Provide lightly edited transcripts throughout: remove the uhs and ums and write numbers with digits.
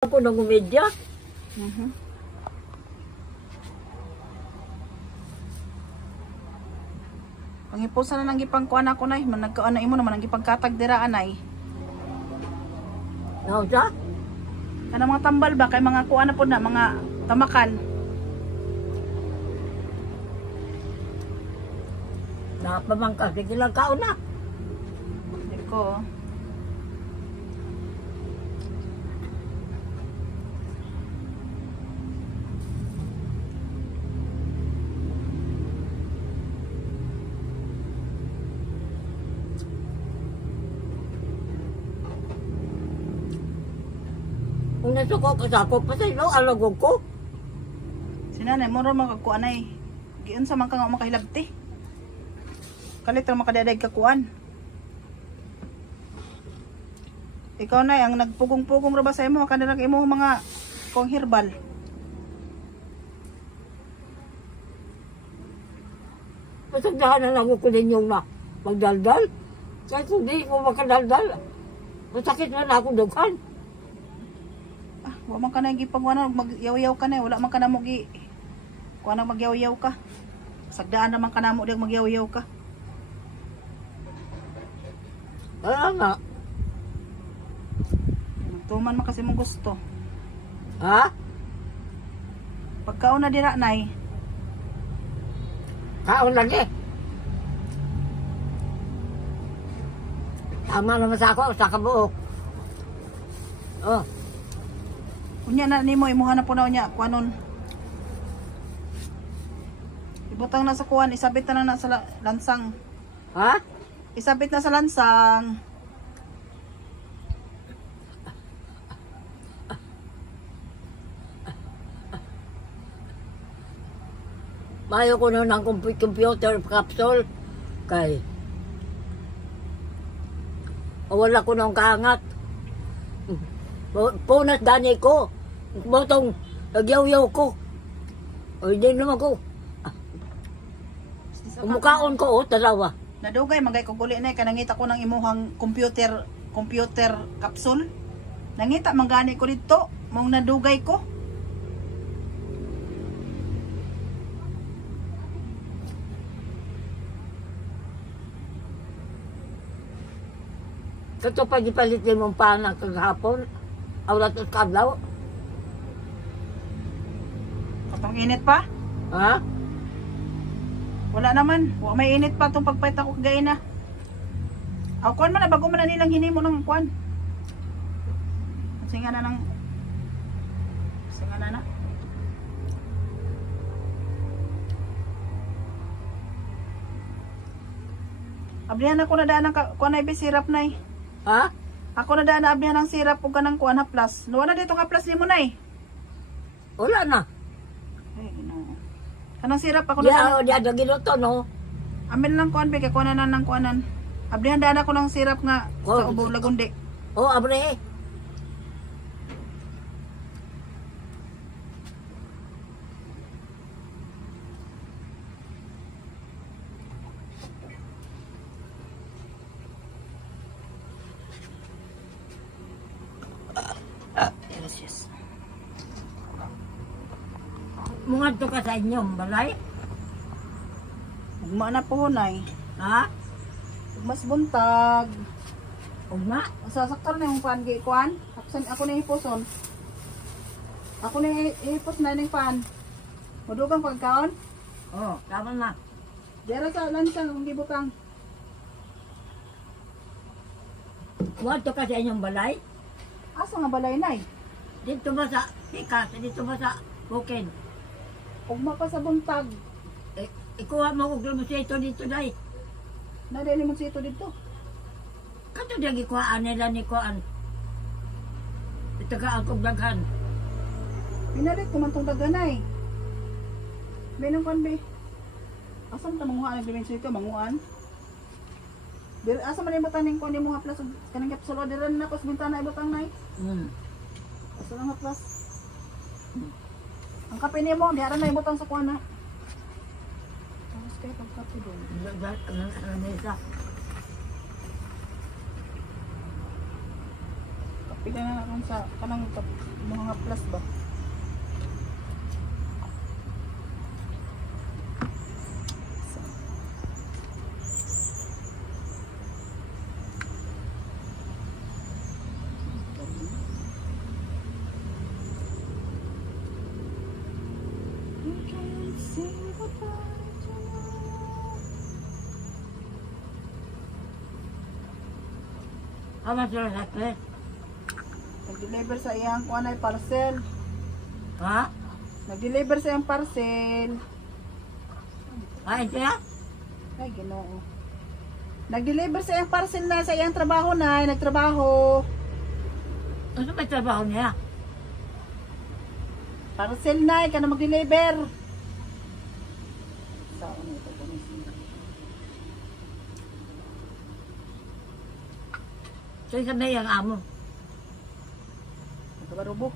Ako nang umedya. Pangipusa na nang gipangkuan ako nay, man nagkaon na imo naman ang gipangkatag dira anay. Ano sa? Kana mga tambal ba kay mga kuan na po na mga tamakan. Napamangka sige lang kaon na. Ko. Kung nasuko kasako pa sa ilo, alagog ko. Sinanay mo ro magkuan ay. Giun sa man ka nga makahilabti. Kalit ra makadadag ka kuan. Ikaw na ang nagpugong-pugong ra ba sa imo kanila imo mga kong herbal. Masagdahan na lang ko ninyong na magdaldal. Kahit hindi mo makadaldal. Masakit na ako dughan. Ah, wa man ka na gipangwana magyaw-yaw ka na, wala man ka na mo gi kuan na magyaw-yaw ka. Sagdaan naman ka na mo dig magyaw-yaw ka. Kaya nga. Tuman man kasi mong gusto. Ha? Pagkaon na dira nay. Kaon lagi. Tama naman sa ako, sa kabuok. Oh. Unya na nimo imuha na po na unya kuanon. Ibutang na sa kuan, isabit na lang na sa lansang. Ha? Isabit na sa lansang. Mayo ko nun ng computer capsule. Kay wala ko nang kaangat. Punas gani ko. Botong nagyaw-yaw ko. O hindi naman ko. Umukaon ko talawa. Nadugay magay kog uli na kanangita ko ng imuhang computer capsule. Nangita manggani ko dito, mong nadugay ko. Kato pa gipalitin mong panak kagahapon. Awlat at kadlaw. Katong init pa? Ha? Wala naman. Wa may init pa itong pagpait ako kagay na. Aw, kuan man na bago man na nilang hinimo ng kuan. Singa na ng singa na. Ablihan ako na daan ng kuan na sirap nay. Ha? Ako na daan na ablihan ng sirap ug kanang kuan na plus. Nuwa na dito nga plus nimo nay. Wala na. Ay, Ginoo. Kanang sirap ako na daan. Diya giluto no. Amin lang kuan be kay kuan na nang kuanan. Ablihan daan ako ng sirap nga sa ubo lagundi. Oh, abre. Yes. Mungat to ka sa inyong balay. Ugma na po nay. Ha? Mas buntag. Ugma? Sasaktan na yung pan gi kuan. Ako na ipuson. Ako na ipos na ning pan. Mudugang pagkaon. Oh, tama na. Dira sa lansang ang gibutang. Mungat to ka sa inyong balay. Asa nga balay nay? Dito ba sa Tikas? Dito ba sa Bukid? Ugma pa sa buntag. Ikuha mo kung lumusito dito day. Nadali mo sito dito. Kato diya gikuhaan nila ni Kuan. Itagaan kong daghan. Pinalit ko man tong daganay. Benong kan be. Asa man ta manguha nagdimen sito manguan? Asa man ibutang ning kuan mo haplas kanang kapsul orderan na pas bintana ibutang nay. Asa lang haplas. Ang kape nimo di aran na ibutang sa kuan na. Tapos kay pagkape doon. Mesa. Kape Pila na lang sa kanang mga plus ba? Ama sila sakit. Nag-deliver sa iyang kuan ay parcel. Ha? Nag-deliver sa iyang parcel. Ay, siya? Ay, Ginoo. Nag-deliver sa iyang parcel na sa iyang trabaho na, nagtrabaho. Ano ba trabaho niya? Parcel na, ka na mag-deliver. Saan ito ko So, isa may ang amo. Nagkabarubo.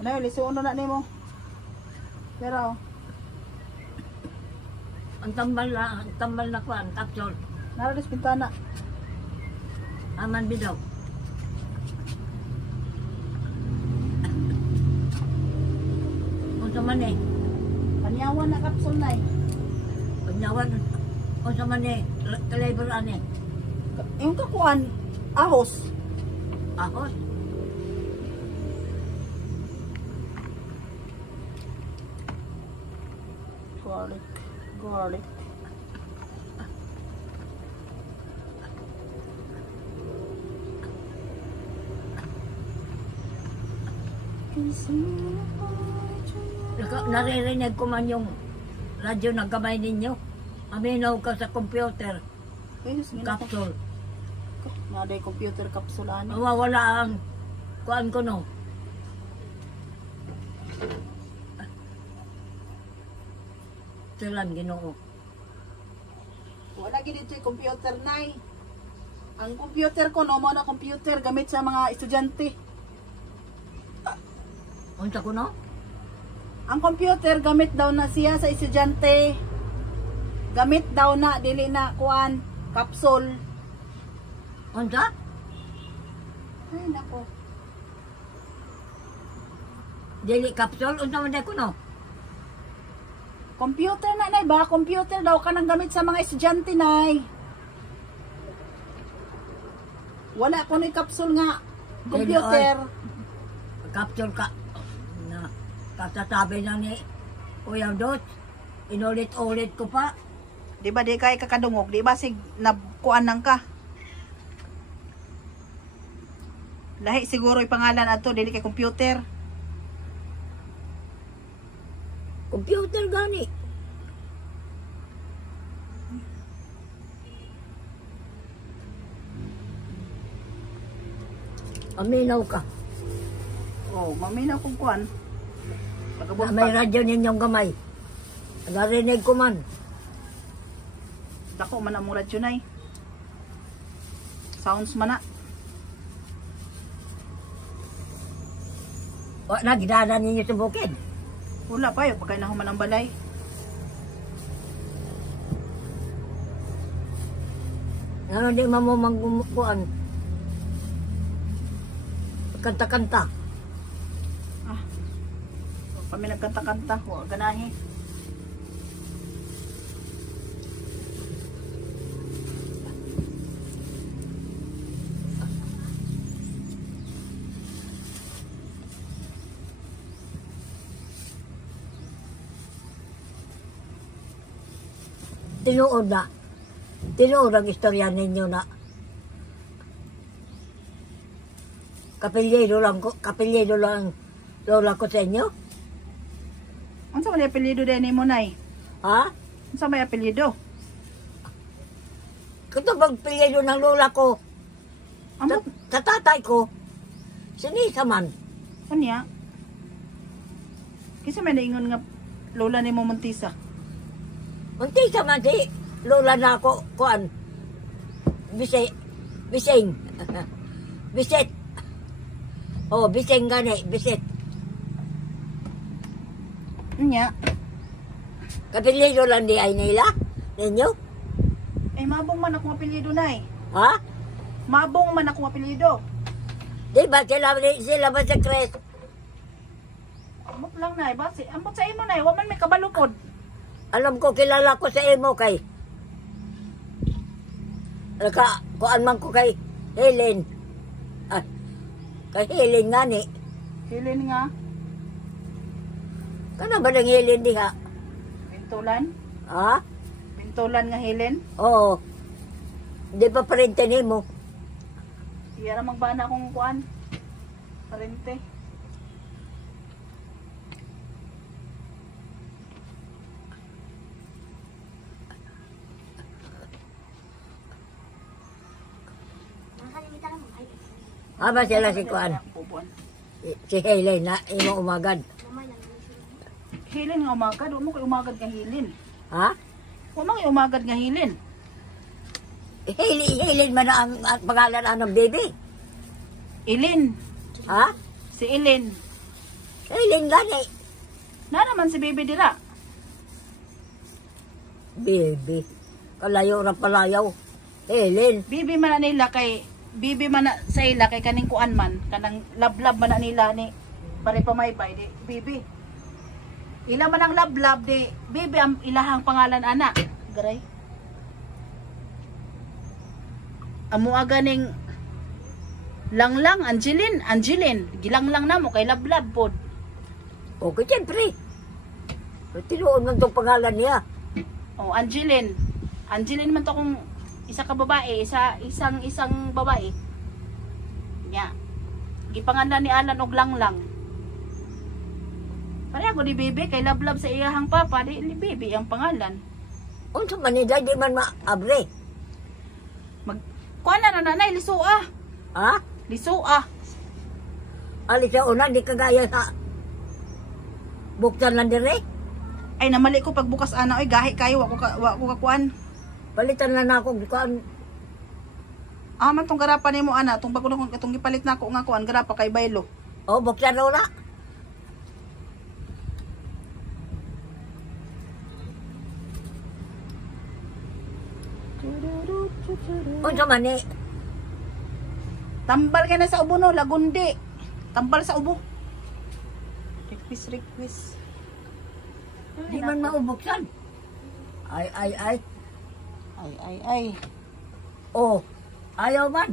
Ano yun, lisuon na nimo. Pero, Ang tambal na ko, ang kapsol. naralis pintana. Aman bidaw. Kung sa man eh, Panyawan na kapsul na eh. pagnawan, kung sa man eh, labor ane. Yung kakuan, ahos. Ahos. Garlic. Garlic. Naririnig ko man yung radyo ng kamay ninyo. Aminaw ka sa computer, Ay, Diyos, capsule. Naday computer capsule ani. Mawawala ang kuan ko no. Silang Ginoo. Wala gid dito yung computer nay. Ang computer ko no mo na computer gamit sa mga estudyante. Unsa ko no? Ang computer gamit daw na siya sa estudyante. Gamit daw na dili na kuan capsule. Unsa? Ay nako. Dili capsule, unsa man ko no? Computer na nay ba? Computer daw ka nang gamit sa mga estudyante nay. Wala ko ni capsule nga computer. Capsule ka. Na katasabi na ni Kuya Dot. Inulit-ulit ko pa. Di ba di kay kakadungog? Di ba sig nakuan nang ka? Lahi siguro yung pangalan ato dili kay computer. Computer gani. Aminaw ka. Oh, maminaw kong kuan. Na may radyo ninyong gamay. Narinig ko man. Dako man ang murad yun ay. Sounds man na. O, nagdaanan ninyo sa bukid. Wala pa yun. Pagka nahuman ang balay. Ano di mamumangkuan? Kanta-kanta. Ah. Kami nagkanta-kanta. Huwag ganahi. Tinuod na. Tinuod ang istorya ninyo na kapilyedo lang lola ko sa inyo. Ano sa may apelido din ni mo, nay? Ha? Ano sa may apelido? Kito pagpilyedo ng lola ko Ano? sa tatay ko, sinisa man. Kanya? Kasi may naingon nga lola ni mo Montisa. Untisa man si lola na ako, kuan, Bising. Biset. Oh, bising gani, bisit. Nya. Kapilido lang di ay nila. Ninyo? Eh, mabong man akong apelyido, Nay. Ha? Mabong man akong apelyido. Di ba sila ba sa Chris? Amot lang, Nay. Basi, amot sa imo, Nay. Waman may kabalupod. Alam ko, kilala ko sa imo kay. Kuan man ko kay Helen. Ah, kay Helen nga ni. Hilin nga. Kana ba ng Helen di ha? Pintulan. Ha? Pintulan nga Hilin. Oo. Di ba parente ni mo? Iya ramang bana akong kuan. Parente. Aba sila si kuan. Si Helen na imo umagad. Hilin nga umagad. Huwag mo kayo umagad nga Hilin. Ha? Huwag mo kayo umagad nga Hilin. Helen man ang pangalan ng baby. Ilin. Ha? Si Ilin. Helen gani. Na naman si Bibi dira. Baby. Kalayo na palayaw. Helen. Bibi man na nila kay Bibi man na sa ila kay kaning kuan man kanang lablab man na nila ni pare pamaybay di Bibi. Ila man ang lablab di Bibi ang ilahang pangalan ana. Garay. Amo aga ning Langlang Angeline gilanglang namo kay lablab pod. Okay, siyempre. Tinuon man itong pangalan niya. Oh, Angeline man to kung isa ka babae, isang babae. Nya. Gipangalan ni Alan og Langlang. Pare ako di Bibi kay lablab sa iyahang papa, di Bibi ang pangalan. Unsa man ni di man maabre. Kuan na nanay lisua. Ha? Lisua. Ali sa una, di kagaya sa buktan lang dire. Ay namali ko pagbukas ana oy gahi kayo wa ko kakuan. Palitan na ako kuan. Man tong garapan nimo ana, tong bago na itong gipalit nako nga kuan garapa kay baylo. Oh, buktan na una. Unsa man ni? Tambal ka na sa ubo no, lagundi. Tambal sa ubo. Request. Di man maubuksan. Ay. Ay. Oh, ayaw man.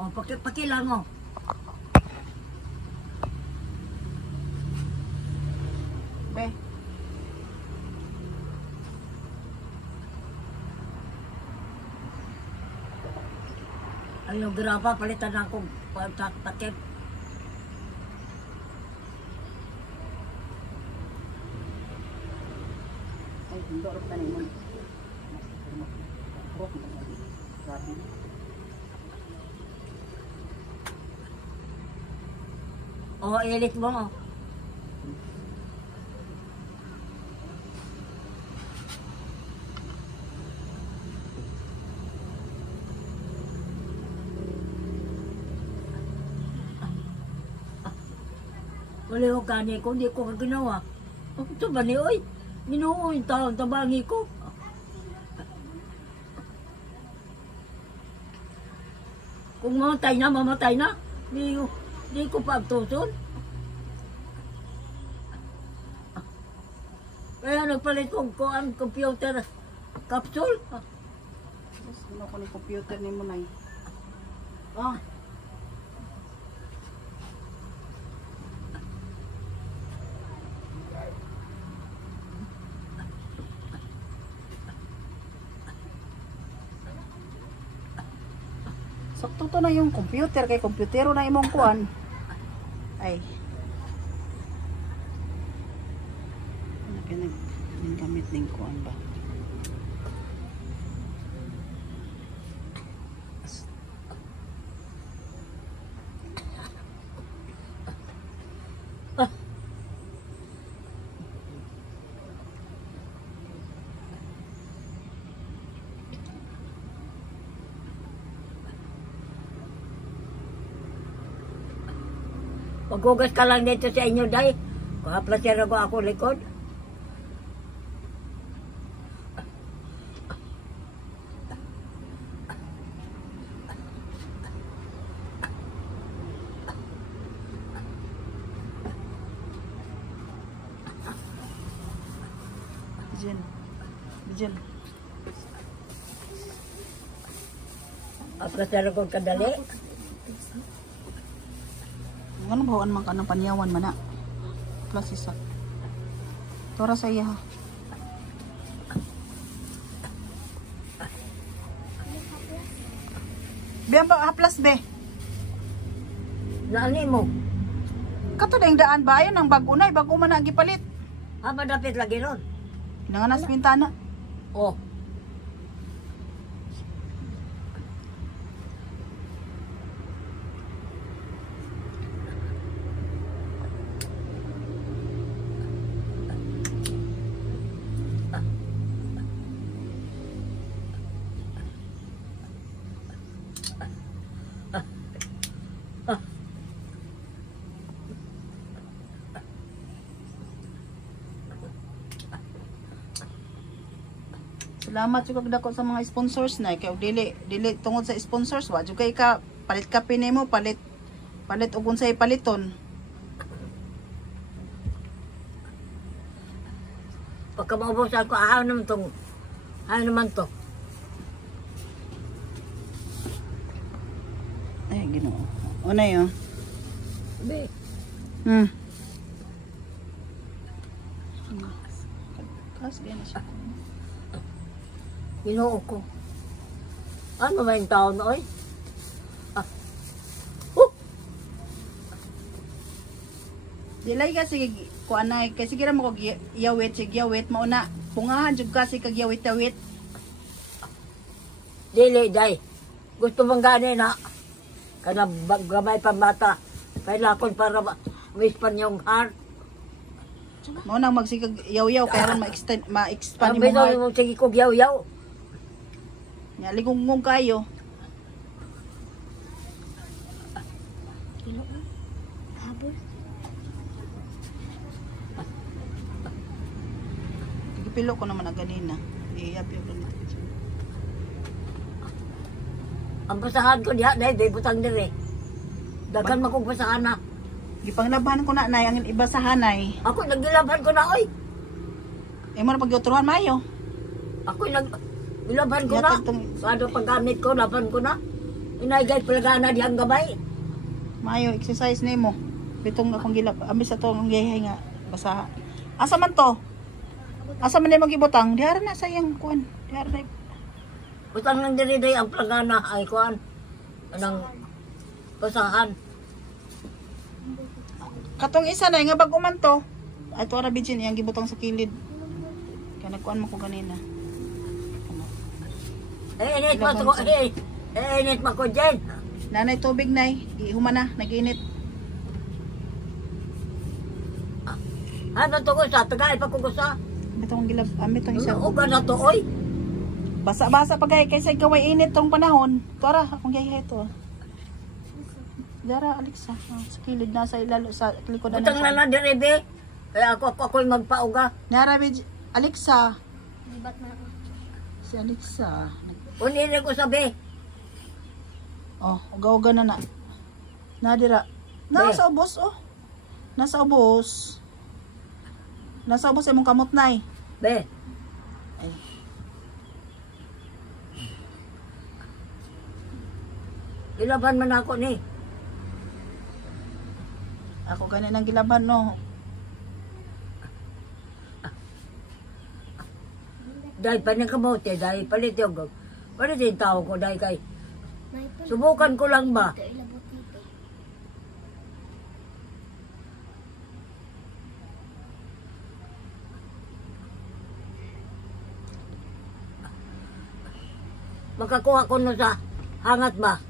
Oh, pakilang mo. Be. Ayaw grapa, palitan ako takip. Ay, hindi rin pa naman. Oh, ilit mo. Wala yung kani ko, hindi ko ginawa. Ito ba ni, oy? Minuo yung taon, tabangi ko. Kung mamatay na. Hindi ko pagtuson. Kaya nagpalit kong kuan computer capsule. Ano ko ni computer ni mo nay? Sakto to na yung computer kay komputero na imong kuan. Ay. Ano kaya gamit ning kuan ba? Maghugas ka lang dito sa inyo, day. Kaplasir ako likod. Bijil. Kaplasir ako kadali. Ano bawaan man ka ng panyawan man na? Plus isa. Tora sa iya ha. Biyan ba haplas be? Naani mo? Kato na yung daan ba? Ayan ang bago na. Bago man na gipalit. Madapit lagi ron. Nanganas pintana. Oh. Salamat jud kag dako sa mga sponsors na kay dili tungod sa sponsors wa jud kay ka palit kape nimo palit ug unsay paliton. Pagka maubos ako, ano naman to? Ay Ginoo. Una yo. Be. Kas gani siya. Ginoo ko. Ano ba yung taon na, oy? Dilay kasi kuanay kay sige ra mo kog yawit mauna. Pungahan jud kasi kag yawit. Dili, day. Gusto mong gani na. Kana gamay pa mata. Kailangan para ma-expand yung heart. Mao nang magsikag yaw-yaw kay ron ma-expand Ang mo bitaw heart. mong sige kog yaw-yaw. Nya ligong kayo. Pilo ko naman aganina. Iyapi ko na. Ang basahan ko diha, day butang dire. Daghan man kong basahan na. Gipanglaban ko na nay ang iba sa hanay. Ako nagilaban ko na, oy. Imo na pagyuturuan mayo. Ako nagilaban ko na. Yatag tong- Ano paggamit ko, laban ko na. Inaygay palagana diyang gabay. Mayo exercise nimo. Bitong akong gilap ambis ato ang gihay nga basa. Asa man to? Asa man nimo gibutang? Diara na sayang kuan. Diara na. Butang lang dire day ang palagana ay kuan. Anang basahan. Katong isa na nga bag-o man to. Ay to ara bijin iyang gibutang sa kilid. Kaya nagkuan mo ko ganina. Init mo ko, init mo ko dyan. Nanay tubig nay, human na, nag-init. Ano to ko sa tagay pa ko sa. Bitong gilap, amit tong isa. Uga na to, oy. Basa-basa pa kay kaysa gaway init tong panahon. Tara, akong gihay to. Dara Alexa, sa kilid na sa ilalo sa likod Butang na na dire be. Kaya ako'y magpauga. Nara Alexa. Si Alexa. Unili ko sabi. Oh, uga-uga na na. Nadira. Nasa ubos oh. Nasa ubos. Nasa ubos imong kamot nay. Be. Ay. Ilaban man ako ni. Ako ganin ang gilaban no. Dahil pa nang kamote, dahil palit yung palit yung tao ko, dahil kay subukan ko lang ba? Makakuha ko no sa hangat ba?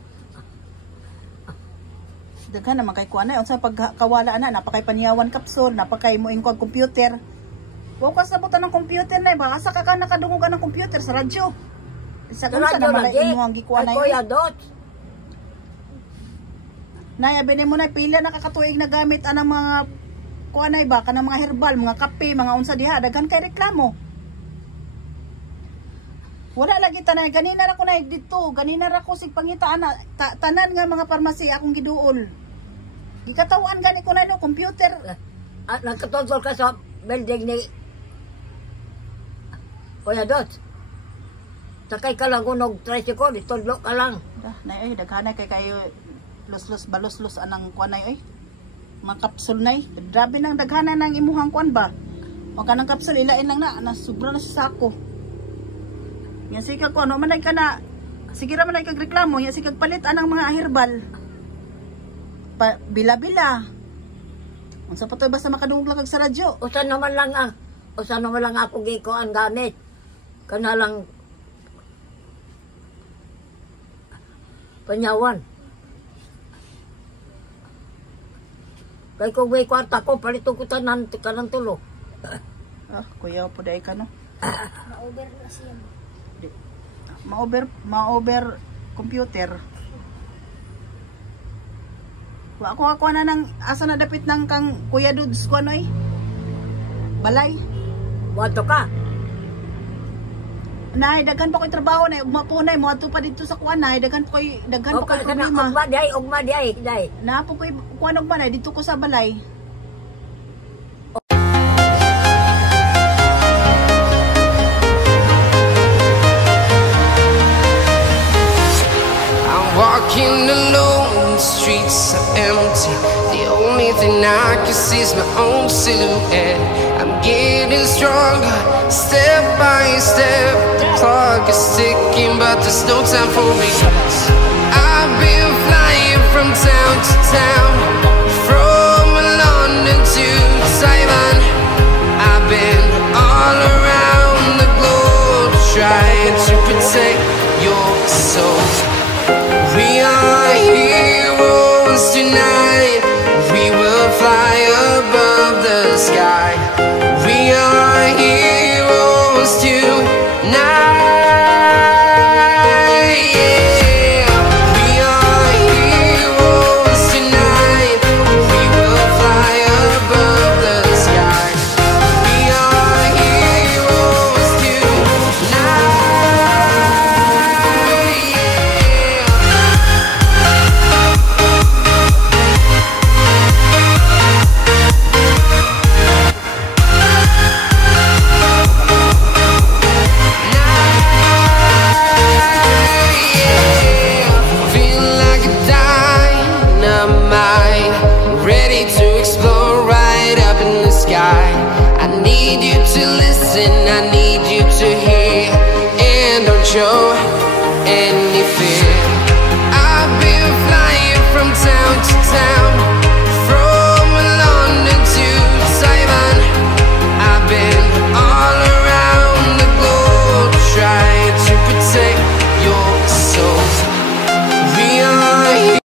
Daghan naman kay kuan na unsa pagkawala na napakay paniyawan kapsul, napakay mo ingkog computer. Wa ka sabutan ng computer na ba? Asa ka nakadungog ka ng computer sa radyo? Sa kung sa naman imo ang gikuan na Kuya Dot. Nay, abinin mo na, pila nakakatuig na gamit anang mga kuanay ba, kanang mga herbal, mga kape, mga unsa diha, daghan kay reklamo. Wala lagi tanay, ganina ra ko na dito, ganina ra ko sig pangitaan na, tanan nga mga parmasi akong giduol. Gikatawan gani ko na no, computer. Nagkatonsol ka sa building ni Kuya Dot. Sakay ka lang unog tricycle, itudlo ka lang. Nay, daghanay kay kayo los balos anang kuanay ay. Mga kapsul nay, grabe nang daghanan nang imuhang kuan ba. O kanang kapsul ilain lang na sobra na sa sako. Yan sikag ko ano man ka na sige ra man kag reklamo, yan sikag palit anang mga herbal. Bila-bila. Unsa pa to basta makadungog kag sa radyo. Usa naman lang ako giko ang gamit. Kana lang panyawan. Kay kung may kwarta ko, palito ko tanan kanang tulo. Kuya po dai ka no. Ma-over na siya. Ma-over computer. Wa ako na nang asa na dapit nang kang Kuya Dudes ko ano balay. Wato ka. Nay, daghan pa ko'y trabaho na umapunay mo ato pa dito sa kuan nay, daghan pa ko'y problema. Ugma di ay. Na po ko'y kuan og man dito ko sa balay. I'm walking alone, the streets are empty. The only thing I can see is my own silhouette. I'm getting stronger, step by step. The clock is ticking, but there's no time for regrets. I've been flying from town to town, from London to Taiwan. I've been all around the globe, trying to protect your soul. We are heroes tonight. We will fly